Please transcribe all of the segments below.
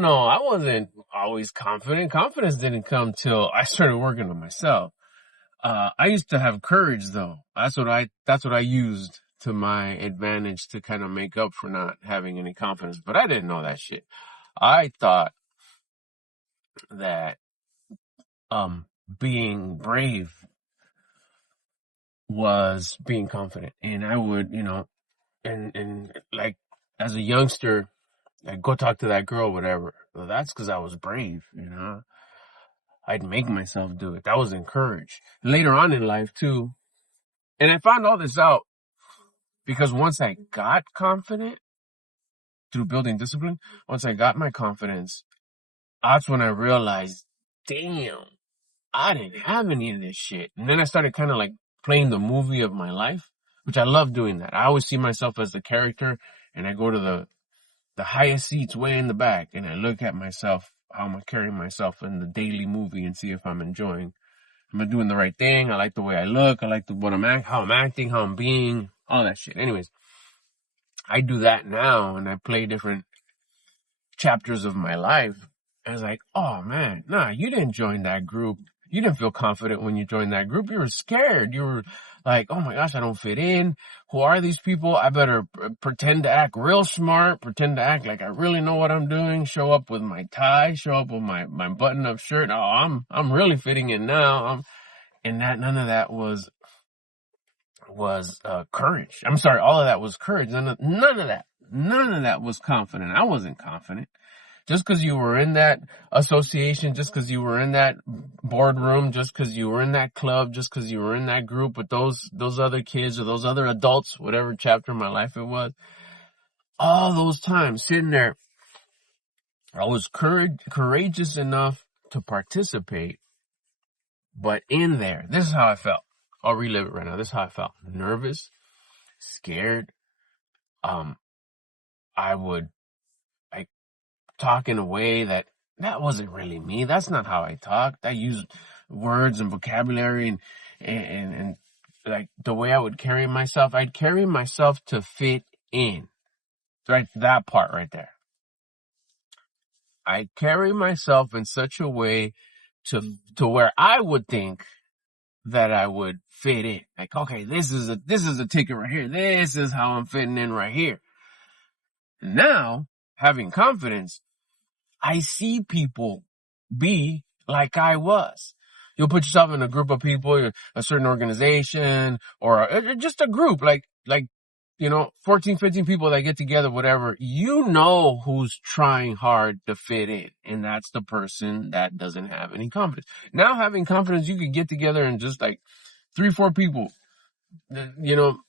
no, I wasn't always confident. Confidence didn't come till I started working on myself. I used to have courage though. That's what I used to my advantage to kind of make up for not having any confidence. But I didn't know that shit. I thought that, being brave was being confident. And I would, and like as a youngster, I'd go talk to that girl, whatever. Well, that's because I was brave, I'd make myself do it. That was encouraged. Later on in life too. And I found all this out because once I got confident through building discipline, once I got my confidence, that's when I realized, damn, I didn't have any of this shit. And then I started kind of like playing the movie of my life, which I love doing that. I always see myself as the character, and I go to the highest seats way in the back, and I look at myself, how I'm carrying myself in the daily movie, and see if I'm enjoying. Am I doing the right thing? I like the way I look. I like how I'm acting, how I'm being, all that shit. Anyways, I do that now, and I play different chapters of my life. I was like, oh man, nah, you didn't join that group. You didn't feel confident when you joined that group. You were scared. You were like, oh my gosh, I don't fit in. Who are these people? I better pretend to act real smart, pretend to act like I really know what I'm doing, show up with my tie, show up with my button-up shirt. Oh, I'm really fitting in now. And none of that was courage. I'm sorry, all of that was courage. None of that was confident. I wasn't confident. Just because you were in that association, just because you were in that boardroom, just because you were in that club, just because you were in that group with those other kids or those other adults, whatever chapter of my life it was, all those times sitting there, I was courageous enough to participate. But in there, this is how I felt. I'll relive it right now. This is how I felt. Nervous, scared. I would talk in a way that wasn't really me. That's not how I talked. I used words and vocabulary and like the way I would carry myself. I'd carry myself to fit in. Right, that part right there. I carry myself in such a way to where I would think that I would fit in. Like, okay, this is a ticket right here. This is how I'm fitting in right here. Now, having confidence, I see people be like I was. You'll put yourself in a group of people, a certain organization, or just a group, like 14, 15 people that get together, whatever. You know who's trying hard to fit in, and that's the person that doesn't have any confidence. Now, having confidence, you could get together and just like 3, 4 people,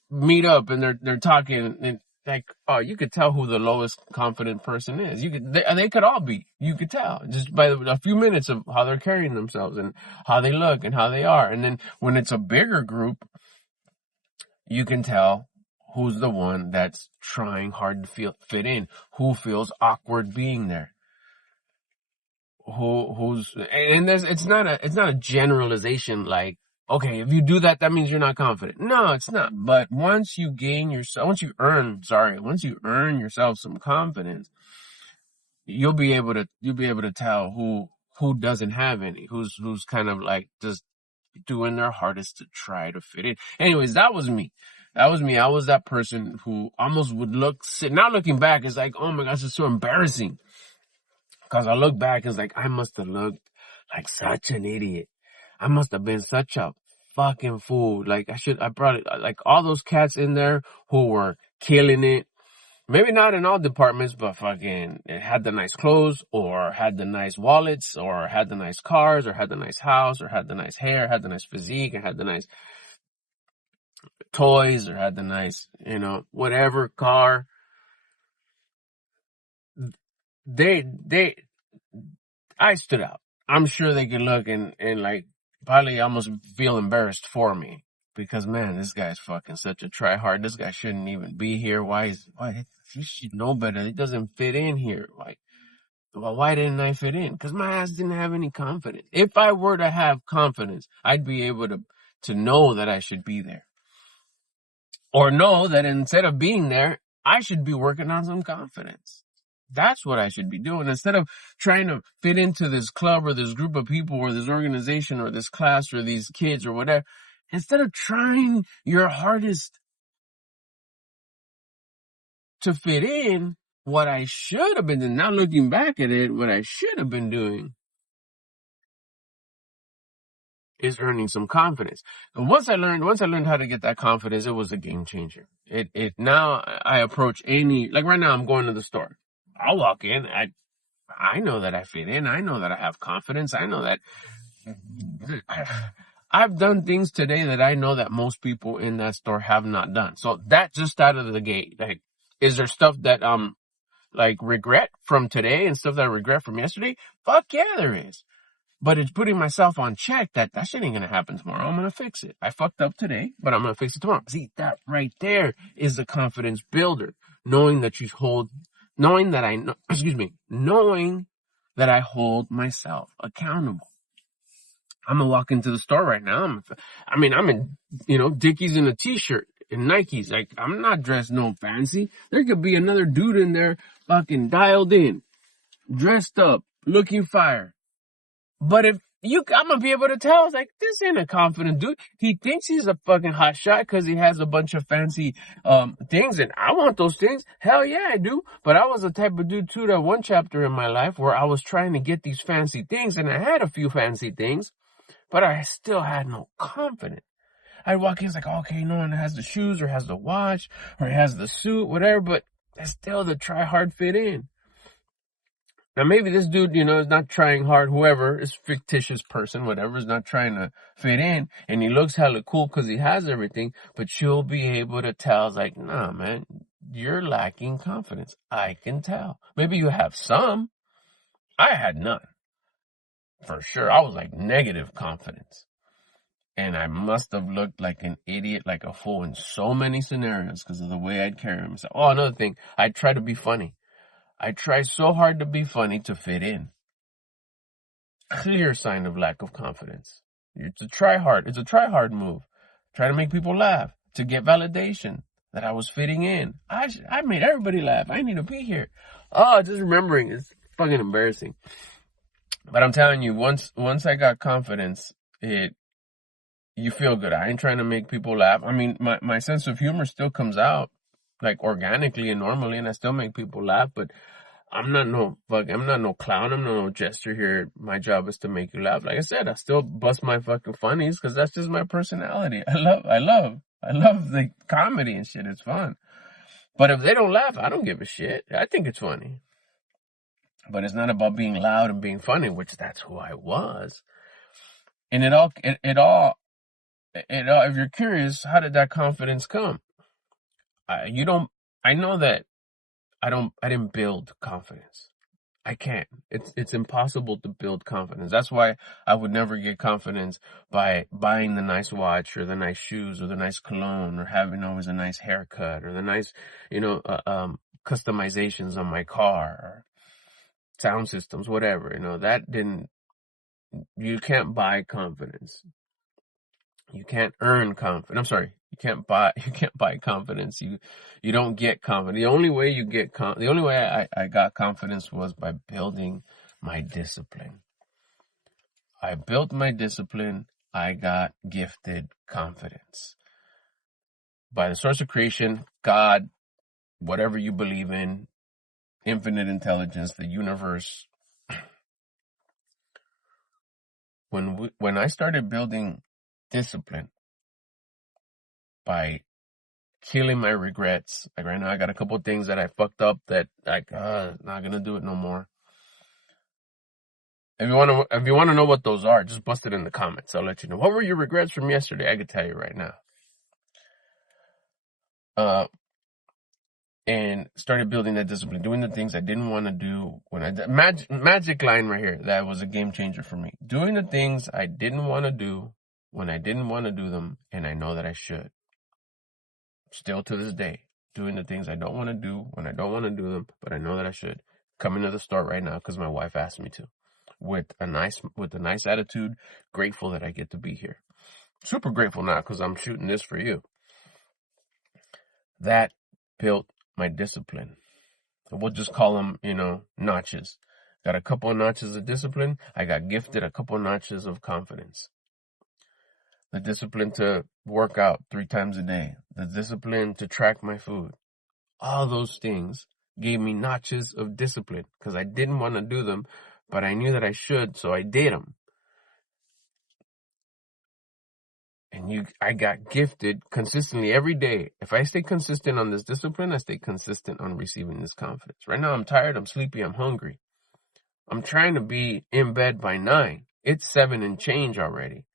meet up and they're talking and like, oh, you could tell who the lowest confident person is. They could all be. You could tell just by a few minutes of how they're carrying themselves and how they look and how they are. And then when it's a bigger group, you can tell who's the one that's trying hard to fit in, who feels awkward being there. It's not a generalization like, okay, if you do that, that means you're not confident. No, it's not. But once you earn yourself some confidence, you'll be able to tell who doesn't have any, who's kind of like just doing their hardest to try to fit in. Anyways, that was me. I was that person who almost would now looking back, it's like, oh my gosh, it's so embarrassing. Because I look back, it's like, I must have looked like such an idiot. I must have been such a fucking fool. Like, I brought it, like all those cats in there who were killing it. Maybe not in all departments, but fucking it had the nice clothes, or had the nice wallets, or had the nice cars, or had the nice house, or had the nice hair, had the nice physique, and had the nice toys, or had the nice, whatever car. I stood out. I'm sure they could look and like probably almost feel embarrassed for me because, man, this guy's fucking such a tryhard. This guy shouldn't even be here. Why he should know better. He doesn't fit in here. Like, well, why didn't I fit in? Because my ass didn't have any confidence. If I were to have confidence, I'd be able to know that I should be there. Or know that instead of being there, I should be working on some confidence. That's what I should be doing instead of trying to fit into this club or this group of people or this organization or this class or these kids or whatever. Instead of trying your hardest to fit in, what I should have been doing, now looking back at it, what I should have been doing is earning some confidence. And once I learned how to get that confidence, it was a game changer. Now I approach like right now I'm going to the store. I'll walk in. I know that I fit in. I know that I have confidence. I know that I've done things today that I know that most people in that store have not done. So that just out of the gate, like, is there stuff that, like regret from today and stuff that I regret from yesterday? Fuck yeah, there is. But it's putting myself on check that shit ain't gonna happen tomorrow. I'm gonna fix it. I fucked up today, but I'm gonna fix it tomorrow. See, that right there is the confidence builder. Knowing that knowing that I hold myself accountable. I'm gonna walk into the store right now. I'm in, Dickies and a t-shirt and Nikes. Like, I'm not dressed no fancy. There could be another dude in there fucking dialed in, dressed up, looking fire. But I'm gonna be able to tell, it's like, this ain't a confident dude. He thinks he's a fucking hot shot because he has a bunch of fancy, things, and I want those things. Hell yeah, I do. But I was the type of dude too, that one chapter in my life where I was trying to get these fancy things, and I had a few fancy things, but I still had no confidence. I'd walk in, it's like, okay, no one has the shoes or has the watch or has the suit, whatever, but that's still the try hard fit in. Now, maybe this dude, is not trying hard, whoever, is fictitious person, whatever, is not trying to fit in, and he looks hella cool because he has everything, but you'll be able to tell, it's like, nah, man, you're lacking confidence. I can tell. Maybe you have some. I had none. For sure. I was like negative confidence. And I must have looked like an idiot, like a fool in so many scenarios because of the way I'd carry myself. Oh, another thing, I try to be funny. I try so hard to be funny to fit in. Clear sign of lack of confidence. It's a try hard move. Try to make people laugh, to get validation that I was fitting in. I made everybody laugh. I need to be here. Oh, just remembering, it's fucking embarrassing. But I'm telling you, once I got confidence, you feel good. I ain't trying to make people laugh. I mean, my sense of humor still comes out like organically and normally, and I still make people laugh, but I'm not no clown. I'm no jester here. My job is to make you laugh. Like I said, I still bust my fucking funnies because that's just my personality. I love the comedy and shit. It's fun. But if they don't laugh, I don't give a shit. I think it's funny. But it's not about being loud and being funny, which that's who I was. And it all, if you're curious, how did that confidence come? I know that I didn't build confidence. I can't. It's impossible to build confidence. That's why I would never get confidence by buying the nice watch or the nice shoes or the nice cologne or having always a nice haircut or the nice, customizations on my car or sound systems, whatever. You can't buy confidence. You can't earn confidence. I'm sorry. You can't buy confidence. You don't get confidence. The only way I got confidence was by building my discipline. I built my discipline. I got gifted confidence. By the source of creation, God, whatever you believe in, infinite intelligence, the universe. When I started building discipline by killing my regrets, like right now I got a couple of things that I fucked up that not gonna do it no more. If you want to know what those are, just bust it in the comments. I'll let you know. What were your regrets from yesterday? I could tell you right now. And started building that discipline, doing the things I didn't want to do when I did. Magic line right here. That was a game changer for me. Doing the things I didn't want to do when I didn't want to do them, and I know that I should. Still to this day, doing the things I don't want to do when I don't want to do them, but I know that I should. Coming to the store right now because my wife asked me to. With a nice attitude, grateful that I get to be here. Super grateful now because I'm shooting this for you. That built my discipline. We'll just call them, notches. Got a couple of notches of discipline. I got gifted a couple of notches of confidence. The discipline to work out 3 times a day. The discipline to track my food. All those things gave me notches of discipline because I didn't want to do them, but I knew that I should, so I did them. And I got gifted consistently every day. If I stay consistent on this discipline, I stay consistent on receiving this confidence. Right now, I'm tired, I'm sleepy, I'm hungry. I'm trying to be in bed by 9. It's 7 and change already.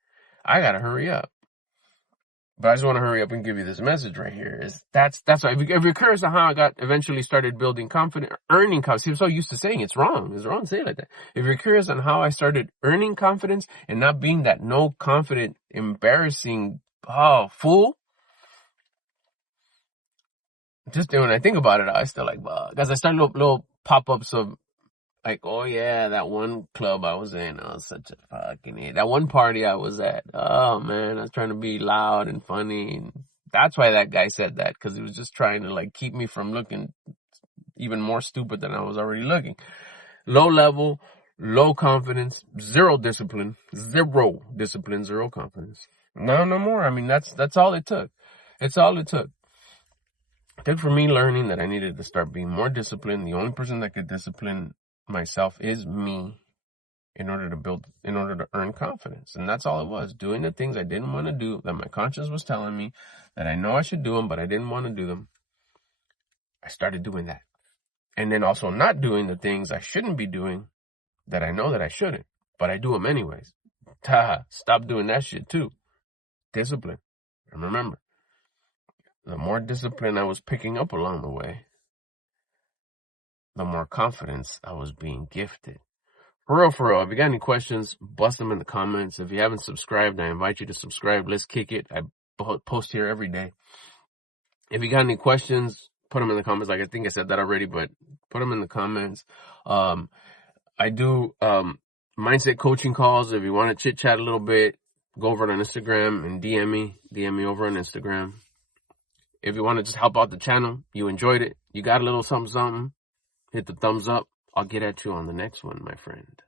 I gotta hurry up. But I just want to hurry up and give you this message right here. That's why if you're curious on how I eventually started building confidence, earning confidence. I'm so used to saying it's wrong. It's wrong to say it like that. If you're curious on how I started earning confidence and not being that no confident, embarrassing fool, just when I think about it, I still like, because I started little pop-ups of like, oh yeah, that one club I was in, I was such a fucking idiot. That one party I was at, oh man, I was trying to be loud and funny. And that's why that guy said that, because he was just trying to like keep me from looking even more stupid than I was already looking. Low level, low confidence, zero discipline, zero confidence. No more. I mean, that's all it took. It's all it took. It took for me learning that I needed to start being more disciplined. The only person that could discipline myself is me in order to earn confidence. And that's all it was. Doing the things I didn't want to do, that my conscience was telling me that I know I should do them, but I didn't want to do them. I started doing that. And then also not doing the things I shouldn't be doing that I know that I shouldn't, but I do them anyways. Stop doing that shit too. Discipline. And remember, the more discipline I was picking up along the way, the more confidence I was being gifted. For real, if you got any questions, bust them in the comments. If you haven't subscribed, I invite you to subscribe. Let's kick it. I post here every day. If you got any questions, put them in the comments. Like, I think I said that already, but put them in the comments. I do mindset coaching calls. If you want to chit chat a little bit, go over on Instagram and DM me over on Instagram. If you want to just help out the channel, you enjoyed it, you got a little something, hit the thumbs up. I'll get at you on the next one, my friend.